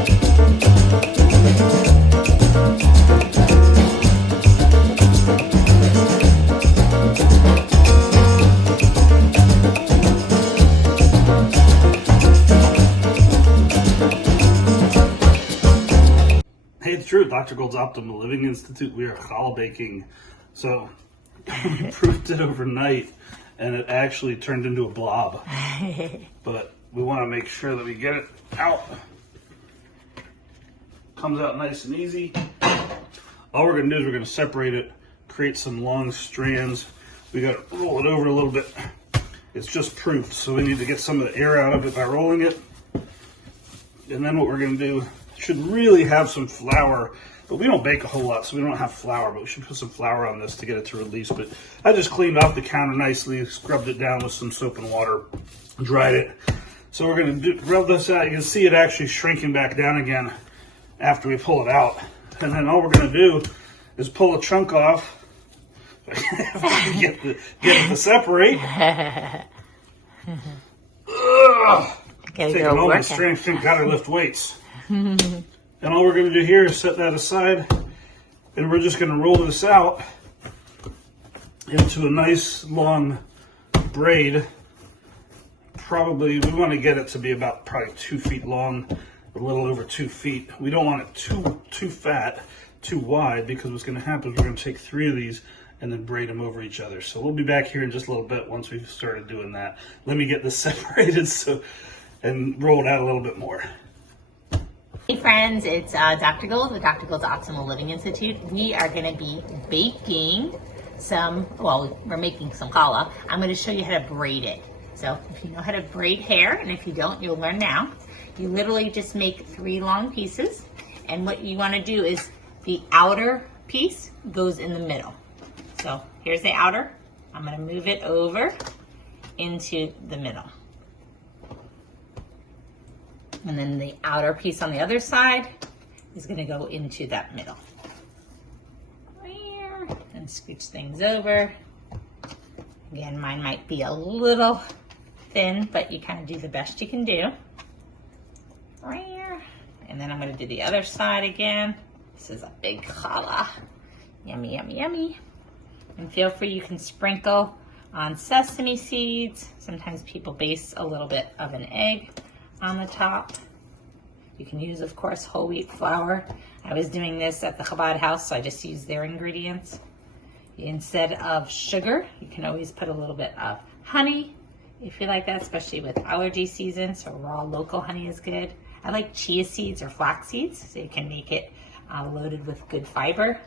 Hey, it's true. Dr. Gold's Optimal Living Institute. We are challah baking. So we proofed it overnight and it actually turned into a blob. But we want to make sure that we get it out. Comes out nice and easy. All we're going to do is we're going to separate it, create some long strands. We got to roll it over a little bit. It's just proofed, so we need to get some of the air out of it by rolling it. And then what we're going to do, should really have some flour, but we don't bake a whole lot, so we don't have flour, but we should put some flour on this to get it to release. But I just cleaned off the counter nicely, scrubbed it down with some soap and water, dried it. So we're going to rub this out. You can see it actually shrinking back down again after we pull it out. And then all we're going to do is pull a chunk off. get it to separate. Taking all my strength, gotta lift weights. And all we're going to do here is set that aside, and we're just going to roll this out into a nice long braid. Probably, we want to get it to be about probably 2 feet long, a little over 2 feet. We don't want it too fat, too wide, because what's going to happen is we're going to take 3 of these and then braid them over each other. So we'll be back here in just a little bit once we've started doing that. Let me get this separated and roll it out a little bit more. Hey friends, it's Dr. Gold with Dr. Gold's Optimal Living Institute. We are going to be baking we're making some challah. I'm going to show you how to braid it. So if you know how to braid hair, and if you don't, you'll learn now. You literally just make 3 long pieces, and what you want to do is the outer piece goes in the middle. So here's the outer. I'm going to move it over into the middle. And then the outer piece on the other side is going to go into that middle. And scooch things over. Again, mine might be a little thin, but you kind of do the best you can do. And then I'm going to do the other side again. This is a big challah. Yummy, yummy, yummy. And feel free, you can sprinkle on sesame seeds. Sometimes people base a little bit of an egg on the top. You can use, of course, whole wheat flour. I was doing this at the Chabad house, so I just used their ingredients. Instead of sugar, you can always put a little bit of honey if you like that, especially with allergy season, so raw local honey is good. I like chia seeds or flax seeds, so you can make it loaded with good fiber.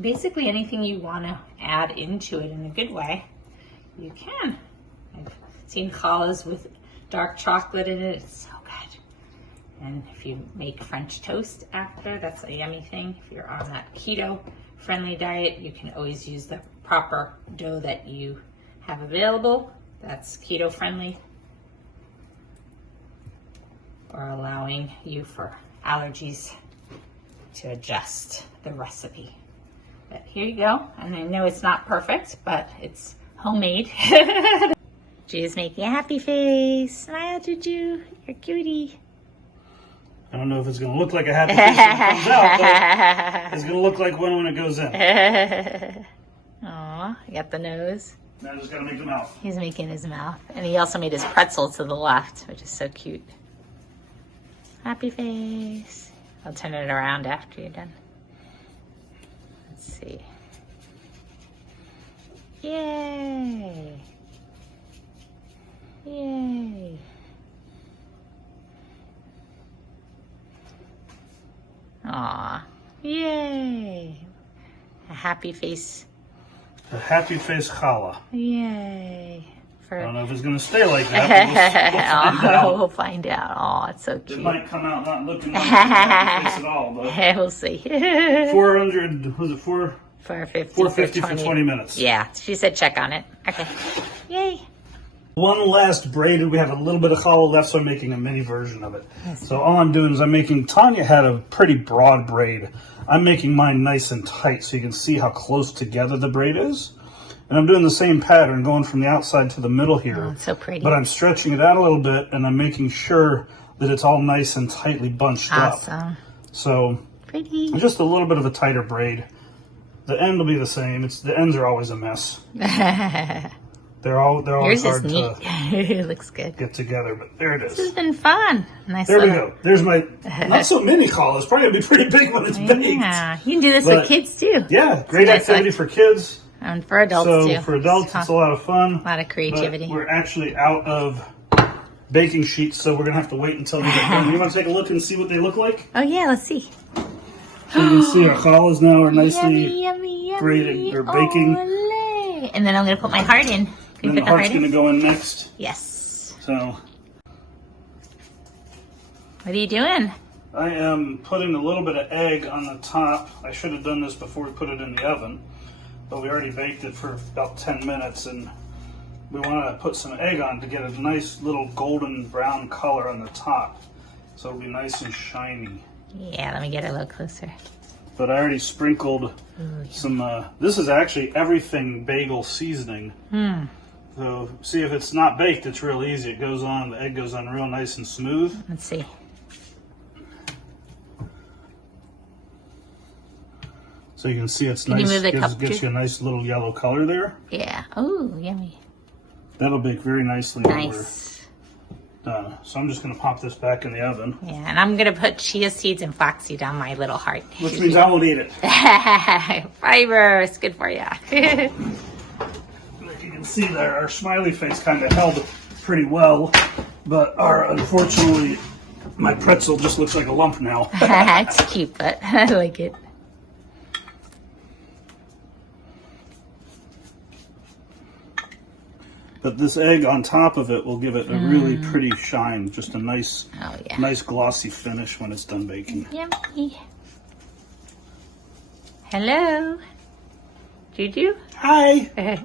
Basically anything you want to add into it in a good way, you can. I've seen challahs with dark chocolate in it. It's so good. And if you make French toast after, that's a yummy thing. If you're on that keto-friendly diet, you can always use the proper dough that you have available. That's keto-friendly, or allowing you for allergies to adjust the recipe. But here you go. And I know it's not perfect, but it's homemade. Juju's making a happy face. Smile, Juju. You're cutie. I don't know if it's going to look like a happy face when it comes out, but it's going to look like one when it goes in. Aw, you got the nose. Now I just got to make the mouth. He's making his mouth. And he also made his pretzel to the left, which is so cute. Happy face. I'll turn it around after you're done. Let's see. Yay! Yay! Aw, yay! A happy face. A happy face challah. Yay! I don't know if it's going to stay like that. We'll find out. Oh, it's so cute. It might come out not looking like a happy face at all, but we'll see. 400, was it 450 for 20 minutes. Yeah, she said check on it. Okay. Yay. One last braid. We have a little bit of challah left, so I'm making a mini version of it. Yes. So all I'm doing is Tanya had a pretty broad braid. I'm making mine nice and tight so you can see how close together the braid is. And I'm doing the same pattern, going from the outside to the middle here. Oh, it's so pretty. But I'm stretching it out a little bit, and I'm making sure that it's all nice and tightly bunched up. Awesome. So Pretty. just a little bit of a tighter braid. The end will be the same. The ends are always a mess. They're always Yours is hard neat. to It looks good. get together, but there it This has is. been fun. Nice. There we little- go. There's my not so mini challah. It's probably gonna be pretty big when it's baked. Yeah, you can do this But, with kids too. Yeah, great Nice, activity like- for kids. And for adults So too. for adults, it's a lot of fun. A lot of creativity. But we're actually out of baking sheets, so we're gonna have to wait until we get done. You want to take a look and see what they look like? Oh yeah, let's see. So you can see our challahs now are nicely Yummy, yummy, yummy. braided or baking. Olé. And then I'm gonna put my heart in. Can And you the put the heart's heart gonna in? go in next. Yes. So What are you doing? I am putting a little bit of egg on the top. I should have done this before we put it in the oven, but we already baked it for about 10 minutes, and we want to put some egg on to get a nice little golden brown color on the top, so it'll be nice and shiny. Yeah, let me get a little closer. But I already sprinkled some, this is actually everything bagel seasoning. So see, if it's not baked, it's real easy. It goes on, the egg goes on real nice and smooth. Let's see. So you can see it's Can you nice, move the cup, gives too? you a nice little yellow color there. Yeah. Oh, yummy. That'll bake very nicely when we're Nice. done. So I'm just going to pop this back in the oven, Yeah, and I'm gonna put chia seeds and flaxseed on my little heart. which means I won't eat it. Fiber, it's good for you. Like you can see there, our smiley face kind of held pretty well, but unfortunately, my pretzel just looks like a lump now. It's cute, but I like it. But this egg on top of it will give it a really pretty shine, just a nice, Oh yeah. nice glossy finish when it's done baking. Yummy. Hello. Juju? Hi.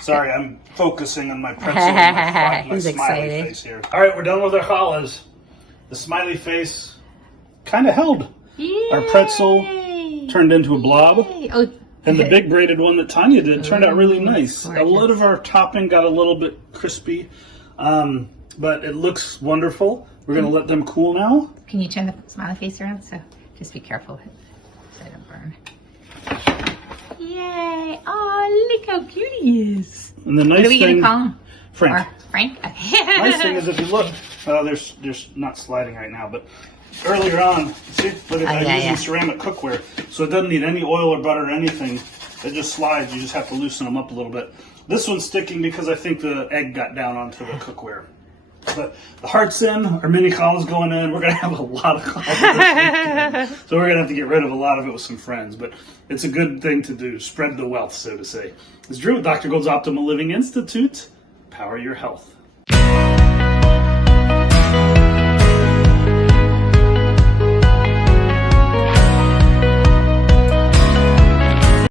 Sorry, I'm focusing on my pretzel and my He's smiley excited. face here. All right, we're done with our challahs. The smiley face kind of held. Our pretzel turned into a blob. Yay. Oh, And the big braided one that Tanya did turned out really nice. A gorgeous. lot of our topping got a little bit crispy, but it looks wonderful. We're going to let them cool now. can you turn the smiley face around? So just be careful so it don't burn. Yay. Oh, look how cute he is. And the What nice are we going thing, to call him? Frank. Or Frank? Okay. Nice thing is if you look, there's not sliding right now, but earlier on, see, look at that, yeah, using yeah. ceramic cookware, so it doesn't need any oil or butter or anything. It just slides. You just have to loosen them up a little bit. This one's sticking because I think the egg got down onto the cookware. But the heart's in, our mini challah's going in. We're going to have a lot of challahs this weekend. So we're going to have to get rid of a lot of it with some friends. But it's a good thing to do. Spread the wealth, so to say. This is Drew with Dr. Gold's Optimal Living Institute. Power your health.